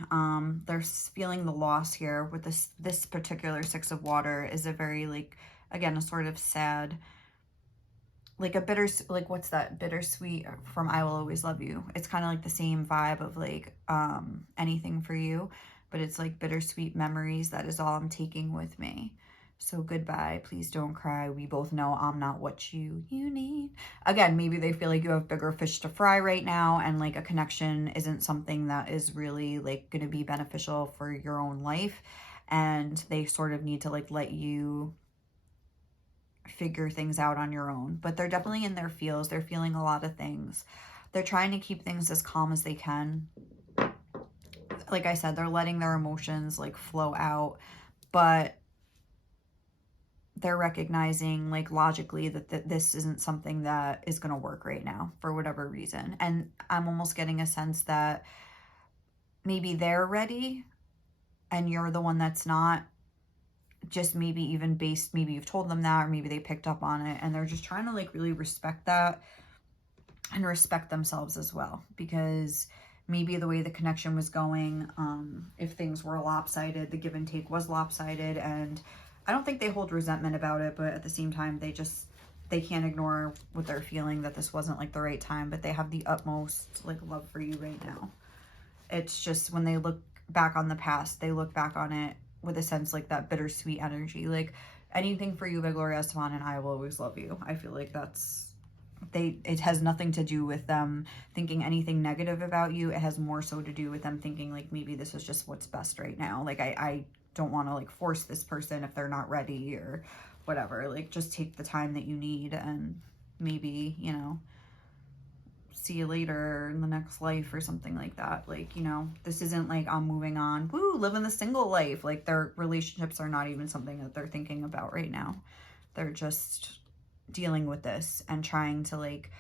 They're feeling the loss here with this particular 6 of Water is a very like, again, a sort of sad, like a bitter, like what's that, bittersweet from I Will Always Love You. It's kind of like the same vibe of like anything for you, but it's like bittersweet memories. That is all I'm taking with me. So goodbye, please don't cry. We both know I'm not what you need. again, maybe they feel like you have bigger fish to fry right now, and like a connection isn't something that is really like going to be beneficial for your own life, and they sort of need to like let you figure things out on your own. But they're definitely in their feels. They're feeling a lot of things. They're trying to keep things as calm as they can. Like I said, they're letting their emotions like flow out, but they're recognizing like logically that this isn't something that is going to work right now for whatever reason. And I'm almost getting a sense that maybe they're ready and you're the one that's not. Just maybe even based, maybe you've told them that, or maybe they picked up on it, and they're just trying to like really respect that and respect themselves as well, because maybe the way the connection was going, if things were lopsided, the give and take was lopsided, and I don't think they hold resentment about it, but at the same time, they can't ignore what they're feeling, that this wasn't like the right time, but they have the utmost like love for you right now. It's just when they look back on the past, they look back on it with a sense like that bittersweet energy, like anything for you by Gloria Estefan, and I will always love you. I feel like it has nothing to do with them thinking anything negative about you. It has more so to do with them thinking like maybe this is just what's best right now. Like I don't want to like force this person if they're not ready or whatever. Like just take the time that you need, and maybe, you know, see you later in the next life or something like that. Like, you know, this isn't like I'm moving on, woo, living the single life. Like their relationships are not even something that they're thinking about right now. They're just dealing with this and trying to like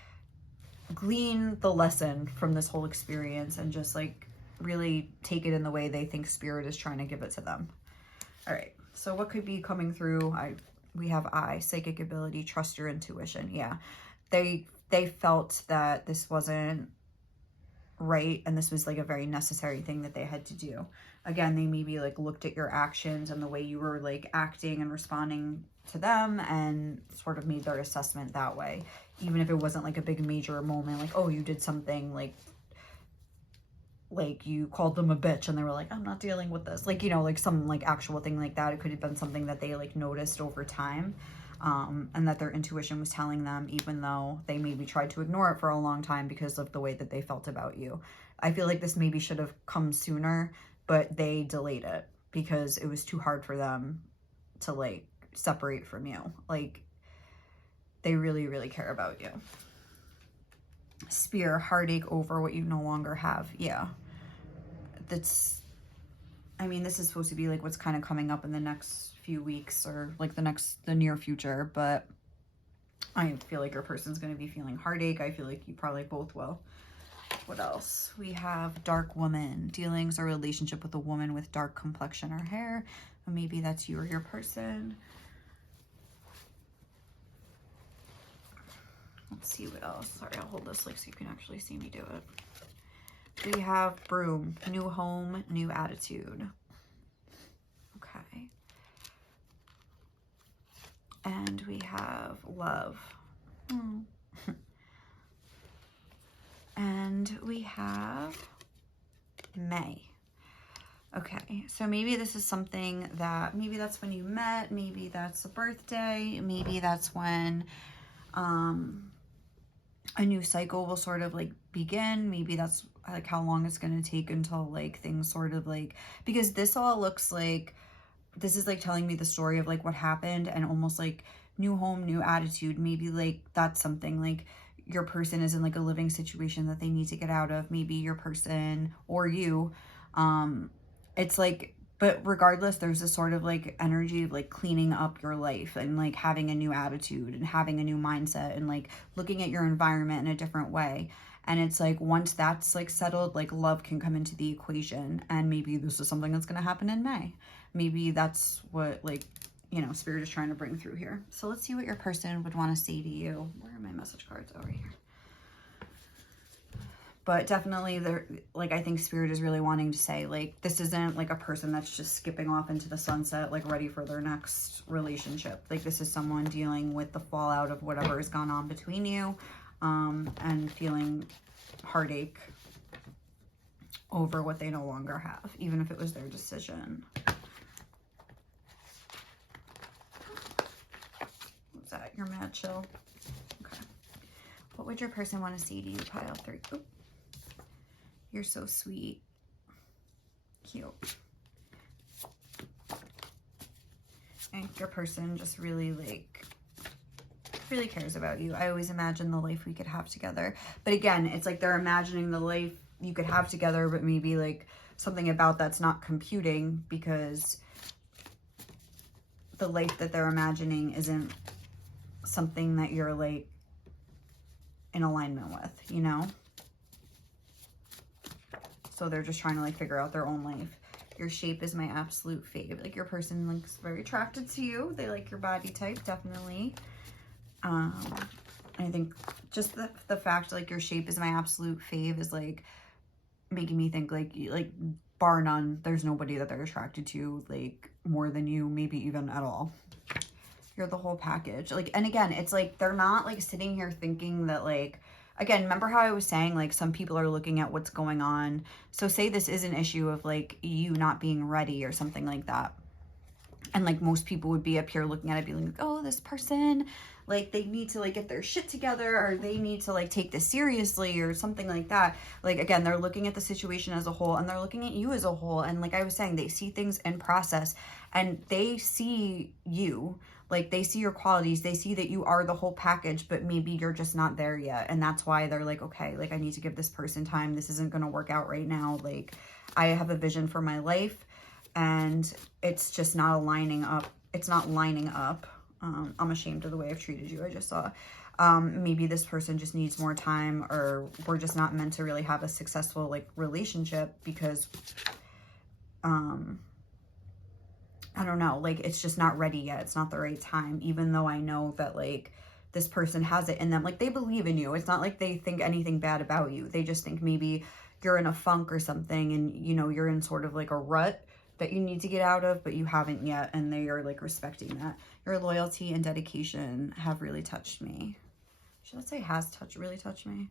glean the lesson from this whole experience and just like really take it in the way they think spirit is trying to give it to them. All right, so what could be coming through? We have psychic ability, trust your intuition. Yeah, they felt that this wasn't right, and this was like a very necessary thing that they had to do. Again, they maybe like looked at your actions and the way you were like acting and responding to them, and sort of made their assessment that way, even if it wasn't like a big major moment, like, oh, you did something like you called them a bitch and they were like, I'm not dealing with this, like, you know, like some like actual thing like that. It could have been something that they like noticed over time, and that their intuition was telling them, even though they maybe tried to ignore it for a long time because of the way that they felt about you. I feel like this maybe should have come sooner, but they delayed it because it was too hard for them to like separate from you. Like they really, really care about you. Spear, heartache over what you no longer have. Yeah. That's, I mean, this is supposed to be like what's kind of coming up in the next few weeks, or like the near future, but I feel like your person's going to be feeling heartache. I feel like you probably both will. What else? We have dark woman, dealings or relationship with a woman with dark complexion or hair. Maybe that's you or your person. Let's see what else. Sorry, I'll hold this like so you can actually see me do it. We have broom, new home, new attitude. Okay. And we have love. And we have May. Okay, so maybe this is something that, maybe that's when you met, maybe that's a birthday, maybe that's when a new cycle will sort of like begin. Maybe that's like how long it's going to take until like things sort of like, because this all looks like, this is like telling me the story of like what happened, and almost like new home, new attitude. Maybe like that's something like your person is in like a living situation that they need to get out of. Maybe your person or you, it's like, but regardless, there's this sort of like energy of like cleaning up your life and like having a new attitude and having a new mindset and like looking at your environment in a different way. And it's like, once that's like settled, like love can come into the equation. And maybe this is something that's going to happen in May. Maybe that's what, like, you know, spirit is trying to bring through here. So let's see what your person would want to say to you. Where are my message cards? Over here. But definitely, they're like, I think spirit is really wanting to say, like, this isn't like a person that's just skipping off into the sunset, like ready for their next relationship. Like, this is someone dealing with the fallout of whatever has gone on between you, and feeling heartache over what they no longer have, even if it was their decision. What's that? You're mad chill. Okay. would your person want to say to you, pile 3? Oop. You're so sweet. Cute. And your person just really like, really cares about you. I always imagine the life we could have together. But again, it's like they're imagining the life you could have together, but maybe like something about that's not computing because the life that they're imagining isn't something that you're like in alignment with, you know? So they're just trying to like figure out their own life. Your shape is my absolute fave. Like your person looks very attracted to you. They like your body type, definitely. I think just the fact like your shape is my absolute fave is like making me think like bar none, there's nobody that they're attracted to like more than you, maybe even at all. You're the whole package. Like, and again, it's like they're not like sitting here thinking that like, again, remember how I was saying like some people are looking at what's going on. So say this is an issue of like you not being ready or something like that. And like most people would be up here looking at it being like, oh, this person, like they need to like get their shit together, or they need to like take this seriously or something like that. Like, again, they're looking at the situation as a whole, and they're looking at you as a whole. And like I was saying, they see things in process, and they see you, like they see your qualities. They see that you are the whole package, but maybe you're just not there yet. And that's why they're like, okay, like I need to give this person time. This isn't going to work out right now. Like I have a vision for my life, and it's just not aligning up. It's not lining up. I'm ashamed of the way I've treated you. I just saw maybe this person just needs more time, or we're just not meant to really have a successful like relationship because I don't know, like it's just not ready yet. It's not the right time, even though I know that like this person has it in them. Like they believe in you. It's not like they think anything bad about you. They just think maybe you're in a funk or something, and you know, you're in sort of like a rut that you need to get out of, but you haven't yet, and they are like respecting that. Your loyalty and dedication have really touched me. Should I say really touched me?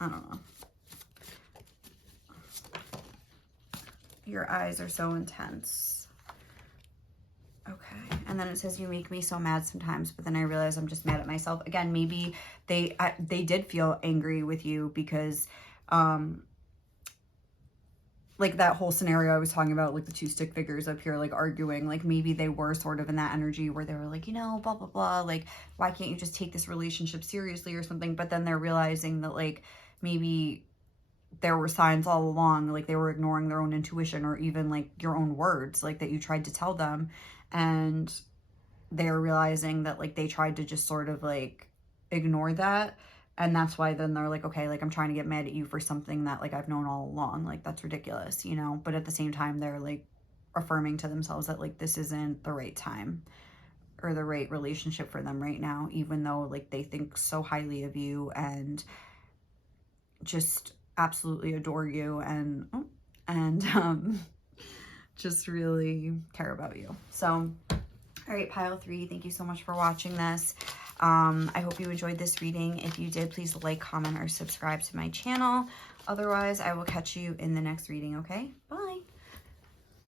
I don't know. Your eyes are so intense. Okay, and then it says you make me so mad sometimes, but then I realize I'm just mad at myself. Again, maybe they did feel angry with you because like that whole scenario I was talking about, like the 2 stick figures up here, like arguing, like maybe they were sort of in that energy where they were like, you know, blah, blah, blah, like, why can't you just take this relationship seriously or something? But then they're realizing that like, maybe there were signs all along, like they were ignoring their own intuition, or even like your own words, like that you tried to tell them. And they're realizing that like they tried to just sort of like ignore that. And that's why then they're like, okay, like I'm trying to get mad at you for something that like I've known all along. Like that's ridiculous, you know? But at the same time, they're like affirming to themselves that like this isn't the right time or the right relationship for them right now, even though like they think so highly of you and just absolutely adore you and just really care about you. So, all right, pile 3, thank you so much for watching this. I hope you enjoyed this reading. If you did, please like, comment, or subscribe to my channel. Otherwise, I will catch you in the next reading, okay? Bye.